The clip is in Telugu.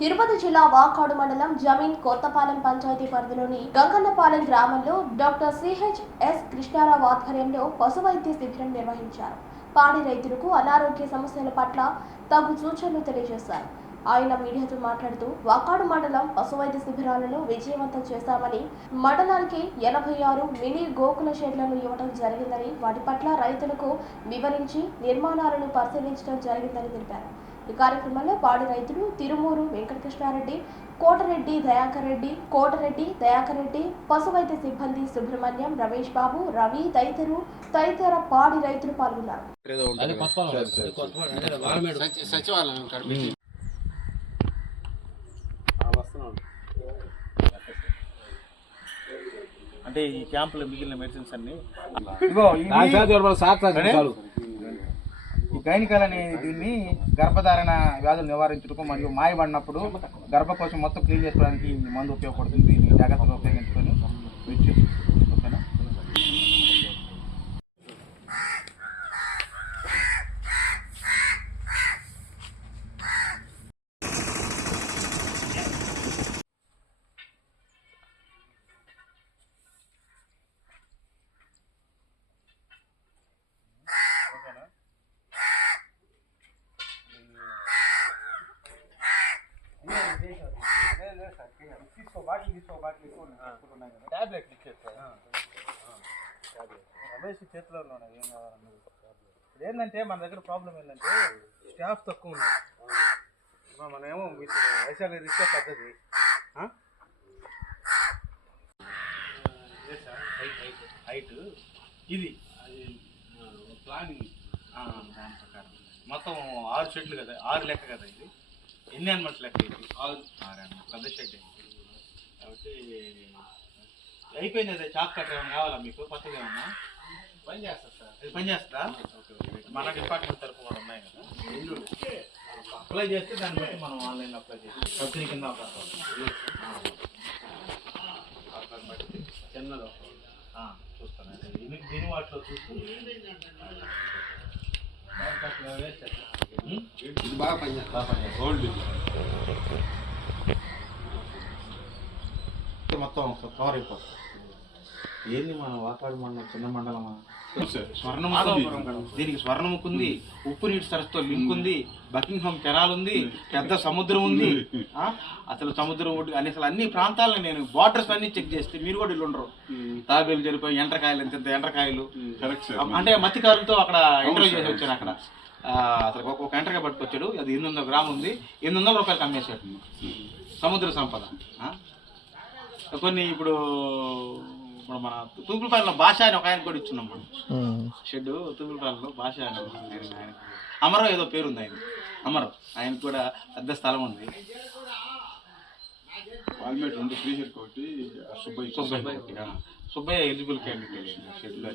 తిరుపతి జిల్లా వాకాడు మండలం జమీన్ కొత్తపాలెం పంచాయతీ పరిధిలోని గంగన్నపాలెం గ్రామంలో డాక్టర్ సిహెచ్ఎస్ కృష్ణారావు ఆధ్వర్యంలో పశు వైద్య శిబిరం నిర్వహించారు. పాడి రైతులకు అనారోగ్య సమస్యల పట్ల తగు సూచనలు తెలియజేశారు. ఆయన మీడియాతో మాట్లాడుతూ వాకాడు మండలం పశు వైద్య శిబిరాలను విజయవంతం చేశామని, మండలానికి 86 మినీ గోకుల షెడ్లను ఇవ్వడం జరిగిందని, వాటి పట్ల రైతులకు వివరించి నిర్మాణాలను పరిశీలించడం జరిగిందని తెలిపారు. ఈ కార్యక్రమంలో పాడి రైతులు తిరుమూరు వెంకటకృష్ణారెడ్డి, కోటరెడ్డి దయాకర్ రెడ్డి, పశు వైద్య సిబ్బంది సుబ్రహ్మణ్యం, రమేష్ బాబు, రవి తదితర పాడి రైతులు పాల్గొన్నారు. అంటే ఈ క్యాంపులో మిగిలిన మెడిసిన్స్ అన్ని ఈ గైనికల్ అనే దీన్ని గర్భధారణ వ్యాధులు నివారించడానికి మరియు మాయబడినప్పుడు గర్భకోశం మొత్తం క్లీన్ చేసుకోవడానికి ఈ మందు ఉపయోగపడుతుంది. దీన్ని జాగ్రత్తగా ఉపయోగించుకొని ఓకేనా. టాబ్లెట్ ఇచ్చేస్తా రమేష్ చేతిలో ఉన్నాయి. ఏం కావాలన్నది ఇప్పుడు ఏంటంటే మన దగ్గర ప్రాబ్లం ఏంటంటే స్టాఫ్ తక్కువ ఉన్నాయి. మనమేమో వైశాలి రిచ్చే పద్ధతి హైట్ ఇది ప్లానింగ్ దాని ప్రకారం మొత్తం 6 షెడ్లు కదా, 6 లెక్క కదా. ఇది ఎన్ని అనిమల్స్ లెక్క? ఇది 6 పెద్ద షెడ్ కాబట్టి అయిపోయింది. అదే చాక్ కట్ట ఏమైనా కావాలా మీకు? కొత్తగా ఏమన్నా పని చేస్తా సార్? ఇది పని చేస్తుందా? Okay okay. మన డిపార్ట్మెంట్ తరఫు కూడా ఉన్నాయి కదా, అప్లై చేస్తే దాన్ని బట్టి మనం ఆన్లైన్లో అప్లై చేసి సబ్సిడీ కింద బట్టి చిన్నది చూస్తాను. దీని వాటిలో చూస్తూ బాగా పనిచేస్తా. మొత్తం కవర్ అయిపోతుంది. ఏంది మన వాకాడు మండలం చిన్న మండలమా? దీనికి స్వర్ణముఖి ఉంది, ఉప్పు నీటి సరస్సుతో లింక్ ఉంది, బకింగ్హామ్ కెనాల్ ఉంది, పెద్ద సముద్రం ఉంది. అసలు సముద్రం అని అసలు అన్ని ప్రాంతాలను నేను బార్డర్స్ అన్ని చెక్ చేస్తే మీరు కూడా ఇల్లు ఉండరు. తాబేలు జరిపోయి ఎండ్రకాయలు ఎంత ఎండ్రకాయలు అంటే మత్స్యకారులతో అక్కడ ఇంటర్వ్యూ చేసి వచ్చాను. అక్కడ అసలు ఒక ఎండ్రకాయ పట్టుకొచ్చాడు, అది 800 గ్రాములు ఉంది, 800 రూపాయలకి అమ్మేశాడు. సముద్ర సంపద. కొన్ని ఇప్పుడు మన తూపులపాలెంలో భాష అని ఒక ఆయన కూడా ఇచ్చున్నాం మనం షెడ్. తూపులపాలెంలో భాష అని ఆయన అమరం ఏదో పేరుంది ఆయన, అమరం. ఆయనకు కూడా పెద్ద స్థలం ఉంది. సుబ్బయ్య ఎలిజిబుల్ క్యాండిడేట్ షెడ్లో.